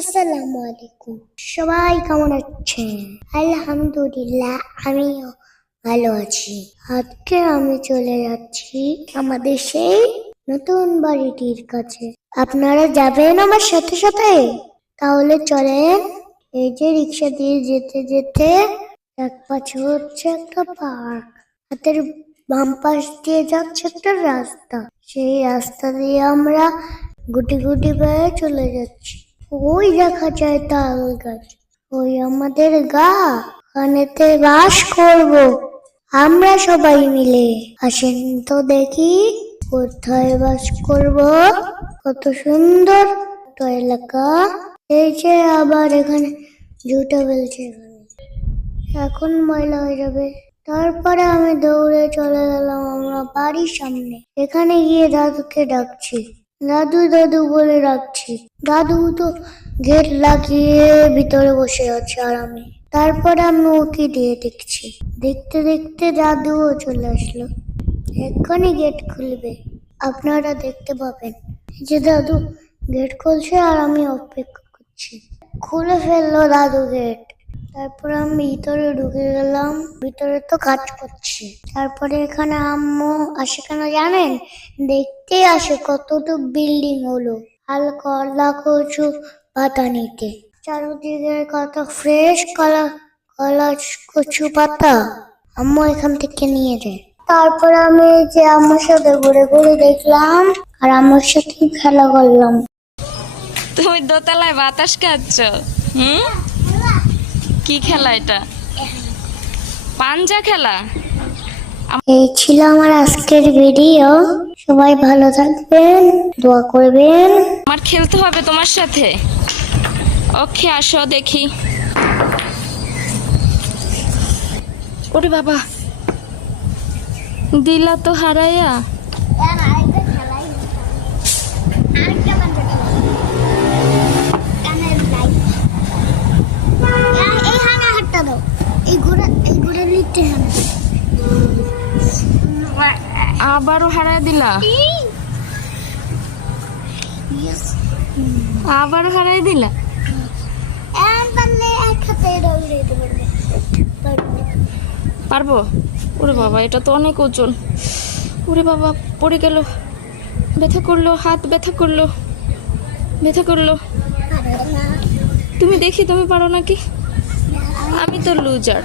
আসসালামু আলাইকুম। সবাই কেমন আছেন? আলহামদুলিল্লাহ, আমিও ভালো আছি। আজকে আমি চলে যাচ্ছি আমাদের সেই নতুন বাড়িটির কাছে। আপনারা যাবেন আমার সাথে সাথে? তাহলে চলেন। এই যে রিক্সা দিয়ে যেতে যেতে এক পাশে হচ্ছে একটা পার্ক, হাতের বাম পাশ দিয়ে যাচ্ছে একটা রাস্তা। সেই রাস্তা দিয়ে আমরা গুটি গুটি পায়ে চলে যাচ্ছি। ওই দেখা যায় তাল গাছ, ওই আমাদের গা, ওখানেতে বাস করব আমরা সবাই মিলে। আসেন তো দেখি কোথায় বাস করব। কত সুন্দর একটা এলাকা। এই যে আবার এখানে জুতো ফেলছে, এখন ময়লা হয়ে যাবে। তারপরে আমি দৌড়ে চলে গেলাম আমরা বাড়ির সামনে। এখানে গিয়ে দাদুকে ডাকছি, দাদু দাদু বলে ডাকছি। দাদু তো গেট লাগিয়ে ভিতরে বসে আছে আরামে। তারপরে আমি উকি দিয়ে দেখছি, দেখতে দেখতে দাদুও চলে আসলো। এক্ষুনি গেট খুলবে, আপনারা দেখতে পাবেন। এই যে দাদু গেট খুলছে আর আমি অপেক্ষা করছি। খুলে ফেললো দাদু গেট। তারপরে আমি ভিতরে ঢুকে গেলাম। ভিতরে তো কাজ করছি। তারপরে এখানে আম্মু আসে কেন জানেন? দেখতে আসে কতটুকু বিল্ডিং হলো, হালকা কচু পাতা নিতে। চারদিকে কত ফ্রেশ কলা কলা কচু পাতা আম্মু এখান থেকে নিয়ে যায়। তারপরে আমি যে আম্মুর সাথে ঘুরে ঘুরে দেখলাম আর আম্মুর সাথে খেলা করলাম। তুমি দোতলায় বাতাস খাচ্ছ? কি খেলা এটা? পাঞ্জা খেলা? এই ছিল আমার আজকের ভিডিও। সবাই ভালো থাকবেন, দোয়া করবেন। আমার খেলতে হবে তোমার সাথে। ওকে, আসো দেখি। ওরে বাবা, দিলা তো হারাইয়া। আবারও হারাই দিলা, আবারও হারাই দিলা। পারবো? ওরে বাবা, এটা তো অনেক ওজন। ওরে বাবা, পড়ে গেল, ব্যথা করলো, হাত ব্যথা করলো, ব্যথা করলো। তুমি দেখি তুমি পারো নাকি? আমি তো লুজার।